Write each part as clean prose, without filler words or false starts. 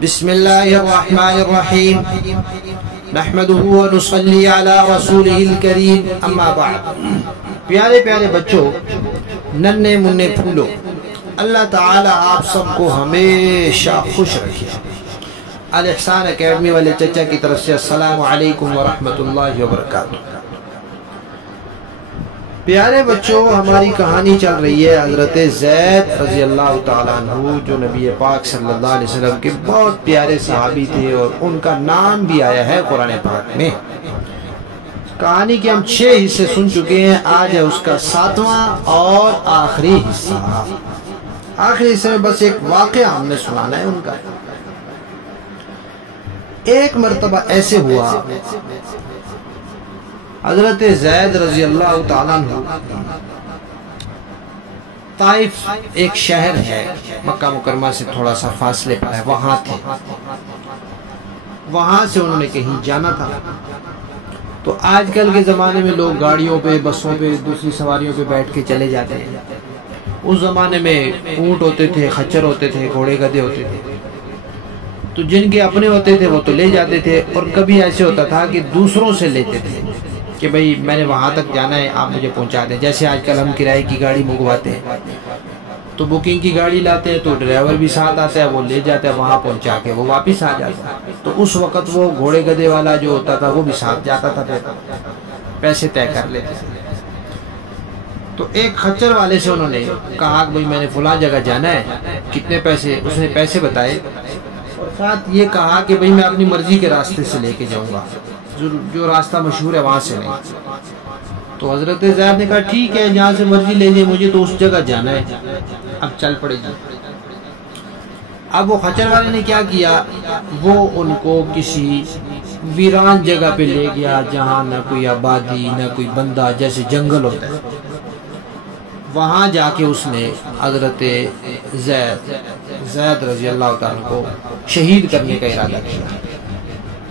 بسم اللہ الرحمن الرحیم نحمده ونصلی علی رسولہ الکریم اما بعد۔ پیارے پیارے بچوں، ننھے منھے پھولو، اللہ تعالی آپ سب کو ہمیشہ خوش رکھے۔ الاحسان اکیڈمی والے چچا کی طرف سے السلام علیکم ورحمۃ اللہ وبرکاتہ۔ پیارے بچوں، ہماری کہانی چل رہی ہے حضرت زید رضی اللہ تعالیٰ عنہ، جو نبی پاک صلی اللہ علیہ وسلم کے بہت پیارے صحابی تھے اور ان کا نام بھی آیا ہے قرآن پاک میں۔ کہانی کے ہم 6 حصے سن چکے ہیں، آج ہے اس کا 7واں اور آخری حصہ۔ آخری حصے میں بس ایک واقعہ ہم نے سنانا ہے ان کا۔ ایک مرتبہ ایسے ہوا، حضرت زید رضی اللہ تعالیٰ عنہ طائف ایک شہر ہے، مکہ مکرمہ سے تھوڑا سا فاصلے پر ہے، وہاں تھے۔ وہاں سے انہوں نے کہیں جانا تھا۔ تو آج کل کے زمانے میں لوگ گاڑیوں پہ، بسوں پہ، دوسری سواریوں پہ بیٹھ کے چلے جاتے ہیں۔ اس زمانے میں اونٹ ہوتے تھے، خچر ہوتے تھے، گھوڑے گدھے ہوتے تھے۔ تو جن کے اپنے ہوتے تھے وہ تو لے جاتے تھے، اور کبھی ایسے ہوتا تھا کہ دوسروں سے لیتے تھے کہ بھئی میں نے وہاں تک جانا ہے، آپ مجھے پہنچا دیں۔ جیسے آج کل ہم کرائے کی گاڑی منگواتے ہیں، تو بکنگ کی گاڑی لاتے ہیں تو ڈرائیور بھی ساتھ آتا ہے، وہ لے جاتا ہے وہاں پہنچا کے وہ واپس آ جاتا ہے۔ تو اس وقت وہ گھوڑے گدھے والا جو ہوتا تھا وہ بھی ساتھ جاتا تھا، پھر پیسے طے کر لیتے تھے۔ تو ایک خچر والے سے انہوں نے کہا کہ بھئی میں نے فلاں جگہ جانا ہے، کتنے پیسے؟ اس نے پیسے بتائے، اور ساتھ یہ کہا کہ بھئی میں اپنی مرضی کے راستے سے لے کے جاؤں گا، جو راستہ مشہور ہے وہاں سے نہیں۔ تو حضرت زید نے کہا ٹھیک ہے، جہاں سے مرضی لے لیں، مجھے تو اس جگہ جانا ہے، اب چل پڑے گی۔ اب وہ خچر والے نے کیا کیا، وہ ان کو کسی ویران جگہ پہ لے گیا جہاں نہ کوئی آبادی نہ کوئی بندہ، جیسے جنگل ہوتا ہے۔ وہاں جا کے اس نے حضرت زید رضی اللہ تعالیٰ کو شہید کرنے کا ارادہ کیا۔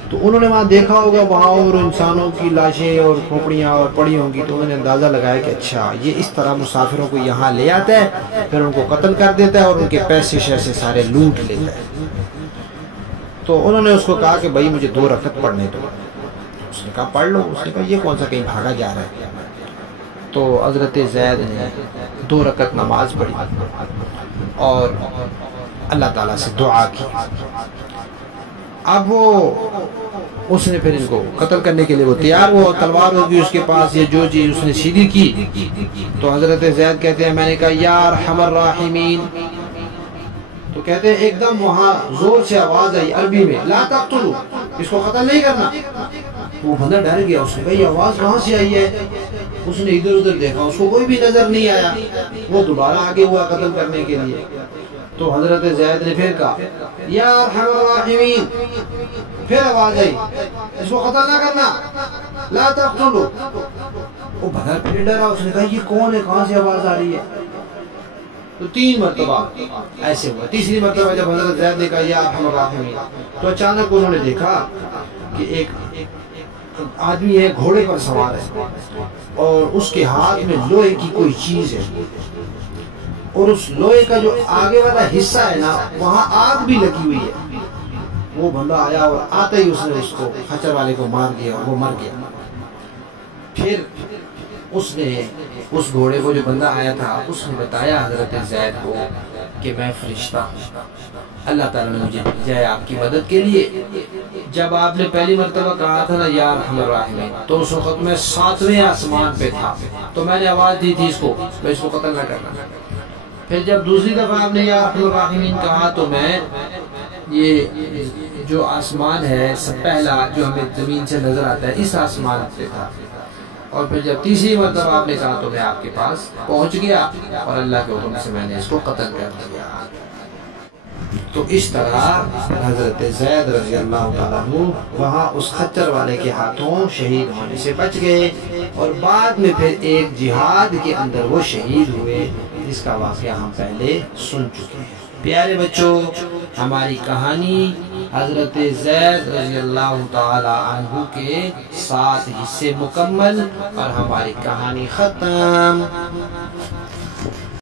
تو انہوں نے وہاں دیکھا ہوگا، وہاں اور انسانوں کی لاشیں اور کھوپڑیاں اور پڑی ہوں گی، تو انہوں نے اندازہ لگایا کہ اچھا یہ اس طرح مسافروں کو یہاں لے آتا ہے، پھر ان کو قتل کر دیتا ہے اور ان کے پیسے شیسے سارے لوٹ لیتا ہے۔ تو انہوں نے اس کو کہا کہ بھائی مجھے 2 رکعت پڑھنے دو۔ اس نے کہا پڑھ لو۔ اس نے کہا یہ کون سا کہیں بھاگا جا رہا ہے؟ تو حضرت زید نے 2 رکعت نماز پڑھی اور اللہ تعالیٰ سے دعا کی۔ اب اس نے پھر ان کو قتل کرنے کے لیے وہ تیار ہوا، تلوار ہوگی اس کے پاس، یہ جو چیز اس نے سیدھی کی۔ تو حضرت زید کہتے ہیں میں نے کہا یا ارحم الراحمین، تو کہتے ہیں ایک دم وہاں زور سے آواز آئی عربی میں، لا تقتلوا، اس کو قتل نہیں کرنا۔ وہ بندہ ڈر گیا، اس نے کہا یہ آواز کہاں سے آئی ہے؟ اس نے ادھر ادھر دیکھا، اس کو کوئی بھی نظر نہیں آیا۔ وہ دوبارہ آگے ہوا قتل کرنے کے لیے۔ تو حضرت زید نے پھر کہا یا ارحم الراحمین، پھر آواز آئی اس کو قتل نہ کرنا، لا تقتلوا۔ وہ بندہ پھر ڈرا، اس نے کہا یہ کون ہے، کہاں سے آواز آ رہی ہے؟ تو 3 مرتبہ ایسے ہوا۔ تیسری مرتبہ جب حضرت زید نے کہا یا ارحم الراحمین، تو اچانک انہوں نے دیکھا کہ ایک آدمی ہے، گھوڑے پر سوار ہے، اور اس کے ہاتھ میں لوہے کی کوئی چیز ہے، اور اس لوہے کا جو آگے والا حصہ ہے نا، وہاں آگ بھی لگی ہوئی ہے۔ وہ بندہ آیا اور آتے ہی اس نے اس کو خچر والے کو مار دیا اور وہ مر گیا۔ پھر اس نے اس گھوڑے کو، جو بندہ آیا تھا، اس نے بتایا حضرت زید کو کہ میں فرشتہ ہوں، اللہ تعالیٰ نے مجھے بھیجا ہے آپ کی مدد کے لیے۔ جب آپ نے پہلی مرتبہ کہا تھا نا یا ارحم الراحمین، تو اس وقت میں 7ویں آسمان پہ تھا، تو میں نے آواز دی تھی اس کو قتل نہ کرنا۔ پھر جب دوسری دفعہ آپ نے یا ارحم الراحمین کہا، تو میں یہ جو آسمان ہے سب پہلا جو ہمیں زمین سے نظر آتا ہے، اس آسمان پہ تھا۔ اور پھر جب تیسری مرتبہ آپ نے کہا تو میں آپ کے پاس پہنچ گیا، اور اللہ کے حکم سے میں نے اس کو قتل کر دیا۔ تو اس طرح حضرت زید رضی اللہ تعالیٰ عنہ وہاں اس خچر والے کے ہاتھوں شہید ہونے سے بچ گئے، اور بعد میں پھر ایک جہاد کے اندر وہ شہید ہوئے، جس کا واقعہ ہم پہلے سن چکے ہیں۔ پیارے بچوں، ہماری کہانی حضرت زید رضی اللہ تعالی عنہ کے 7 حصے مکمل، اور ہماری کہانی ختم۔